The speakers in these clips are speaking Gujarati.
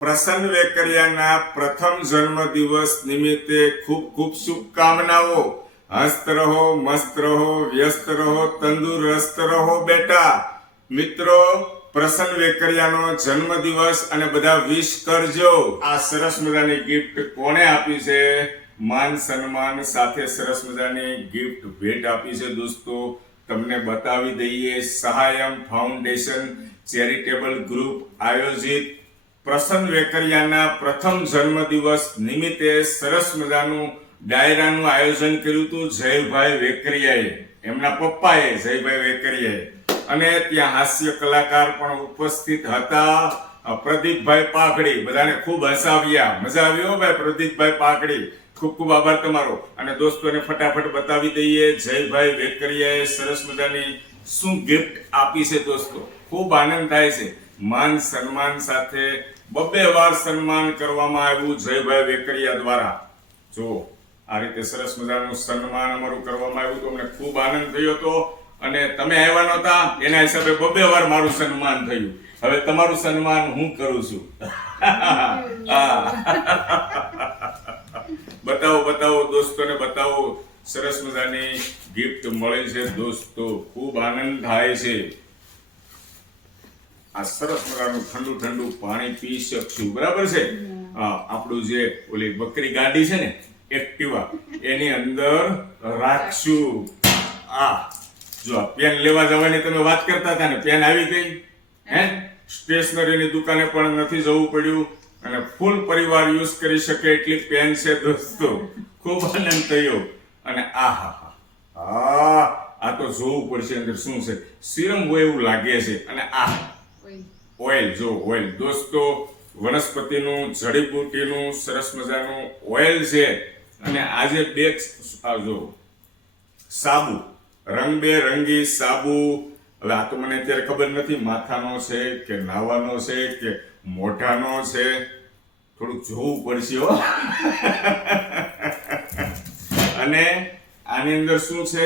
પ્રસન્ન વેકરિયાના પ્રથમ જન્મદિવસ નિમિત્તે ખૂબ ખૂબ શુભકામનાઓ. હસ્ત રહો, મસ્ત રહો, વ્યસ્ત રહો, તંદુરસ્ત રહો બેટા. મિત્રો, પ્રસન્ન વેકરિયાનો જન્મદિવસ અને બધા વિશ કરજો. આ સરસ મજાની ગિફ્ટ કોણે આપી છે? માન સન્માન સાથે સરસ મજાની ગિફ્ટ ભેટ આપી છે દોસ્તો. તમને બતાવી દઈએ. સહાયમ ફાઉન્ડેશન ચેરિટેબલ ગ્રુપ આયોજિત પ્રસન્ન વેકરિયાના પ્રથમ જન્મદિવસ નિમિત્તે સરસ મજાનું ડાયરાનું આયોજન કર્યું હતું જયભાઈ વેકરિયાએ, એમના પપ્પાએ, જયભાઈ વેકરિયાએ. અને ત્યાં હાસ્ય કલાકાર પણ ઉપસ્થિત હતા. પ્રદીપભાઈ પાઘડી બધાને ખૂબ હસાવ્યા. મજા આવ્યો ભાઈ પ્રદીપભાઈ પાઘડી, ખૂબ ખૂબ આભાર તમારો. અને દોસ્તોને ફટાફટ બતાવી દઈએ જયભાઈ વેકરિયાએ સરસ મજાની શું ગિફ્ટ આપી છે દોસ્તો. ખૂબ આનંદ થાય છે. માન સન્માન સાથે બબ્બે વાર સન્માન કરવામાં આવ્યું જયભાઈ વેકરિયા દ્વારા. જો આ રીતે સરસ મજાનું સન્માન અમારું કરવામાં આવ્યું તો અમને ખૂબ આનંદ થયો હતો. અને તમે આવ્યા નહોતા એના હિસાબે બબ્બે વાર મારું સન્માન થયું. હવે તમારું સન્માન હું કરું છું. બતાવો બતાવો દોસ્તોને બતાવો. સરસ મજાની ગિફ્ટ મળી છે દોસ્તો. ખૂબ આનંદ થાય છે. આ સરસ મજાનું ઠંડુ ઠંડુ પાણી પી શકશું. બરાબર છે. આપણું જે ઓલી બકરી ગાડી છે ને એક્ટિવા, એની અંદર રાખશું. જો પેન લેવા જવાની તમે વાત કરતા હતા ને, પેન આવી ગઈ. સ્ટેશનરીની દુકાને પણ નથી જવું પડ્યું અને ફૂલ પરિવાર યુઝ કરી શકે એટલી પેન છે દોસ્તો. ખૂબ આનંદ થયો. અને આ તો જોવું પડશે અંદર શું છે. સિરમ હોય એવું લાગે છે. અને ઓઇલ, જો ઓઇલ દોસ્તો, વનસ્પતિનું જડીબુટીનું સરસ મજાનું ઓઇલ છે. અને આજે બે જો સાબુ, રંગબેરંગી સાબુ. હવે આ તો મને અત્યારે ખબર નથી માથાનો છે કે નાવાનો છે કે મોઢાનો છે. થોડુંક જોવું પડશે હો. અને આની અંદર શું છે?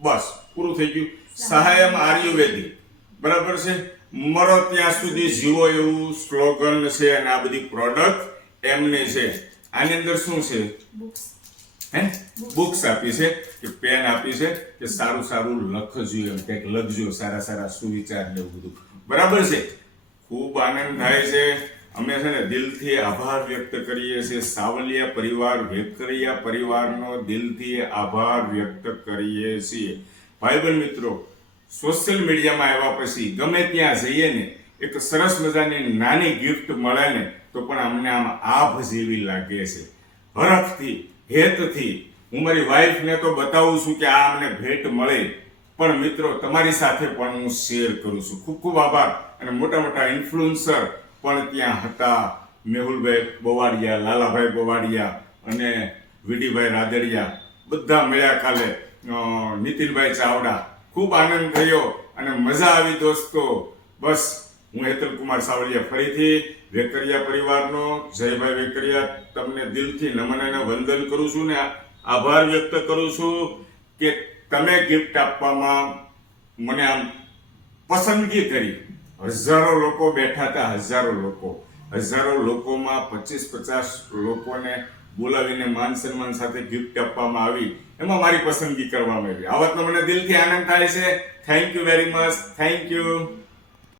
બસ પૂરું થઈ ગયું. સહાયમ આયુર્વેદિક, બરાબર છે. મરો ત્યાં સુધી જીવો એવું સ્લોગન છે. અને આ બધી પ્રોડક્ટ એમની છે. આની અંદર શું છે? બુક્સ આપી છે કે પેન આપી છે કે સારું સારું લખજો, એમ કંઈક લખજો, સારા સારા સુવિચાર ને એવું બધું. બરાબર છે. ખૂબ આનંદ થાય છે. અમે છે ને દિલથી આભાર વ્યક્ત કરીએ છીએ. સાવલિયા પરિવાર, વેકરિયા પરિવારનો દિલથી આભાર વ્યક્ત કરીએ છીએ. ભાઈબંધ મિત્રો, સોશિયલ મીડિયામાં આવ્યા પછી ગમે ત્યાં જઈએ ને, એક સરસ મજાની નાની ગિફ્ટ મળે ને તો પણ અમને આમ આભ જેવી લાગે છે. હરખથી, હેતથી. હું મારી વાઈફને તો બતાવું છું કે આ અમને ભેટ મળે, પણ મિત્રો તમારી સાથે પણ હું શેર કરું છું. ખૂબ ખૂબ આભાર. અને મોટા મોટા ઇન્ફ્લુએન્સર પણ ત્યાં હતા. મેહુલભાઈ બોવાડિયા, લાલાભાઈ બોવાડિયા અને વીડીભાઈ રાદડિયા બધા મળ્યા કાલે. નીતિનભાઈ ચાવડા. ખૂબ આનંદ થયો અને મજા આવી દોસ્તો. બસ હું હેતલકુમાર સાવલિયા ફરીથી વેકરિયા પરિવારનો, જયભાઈ વેકરિયા, તમને દિલથી નમન અને વંદન કરું છું ને આભાર વ્યક્ત કરું છું કે તમે ગિફ્ટ આપવામાં મને આમ પસંદગી કરી. હજારો લોકો બેઠા હતા, હજારો લોકોમાં 25-50 લોકોને બોલાવીને માન સન્માન સાથે ગિફ્ટ આપવામાં આવી. એમાં મારી પસંદગી કરવામાં આવી. આ વાતનો મને દિલથી આનંદ થાય છે. Thank you very much. Thank you.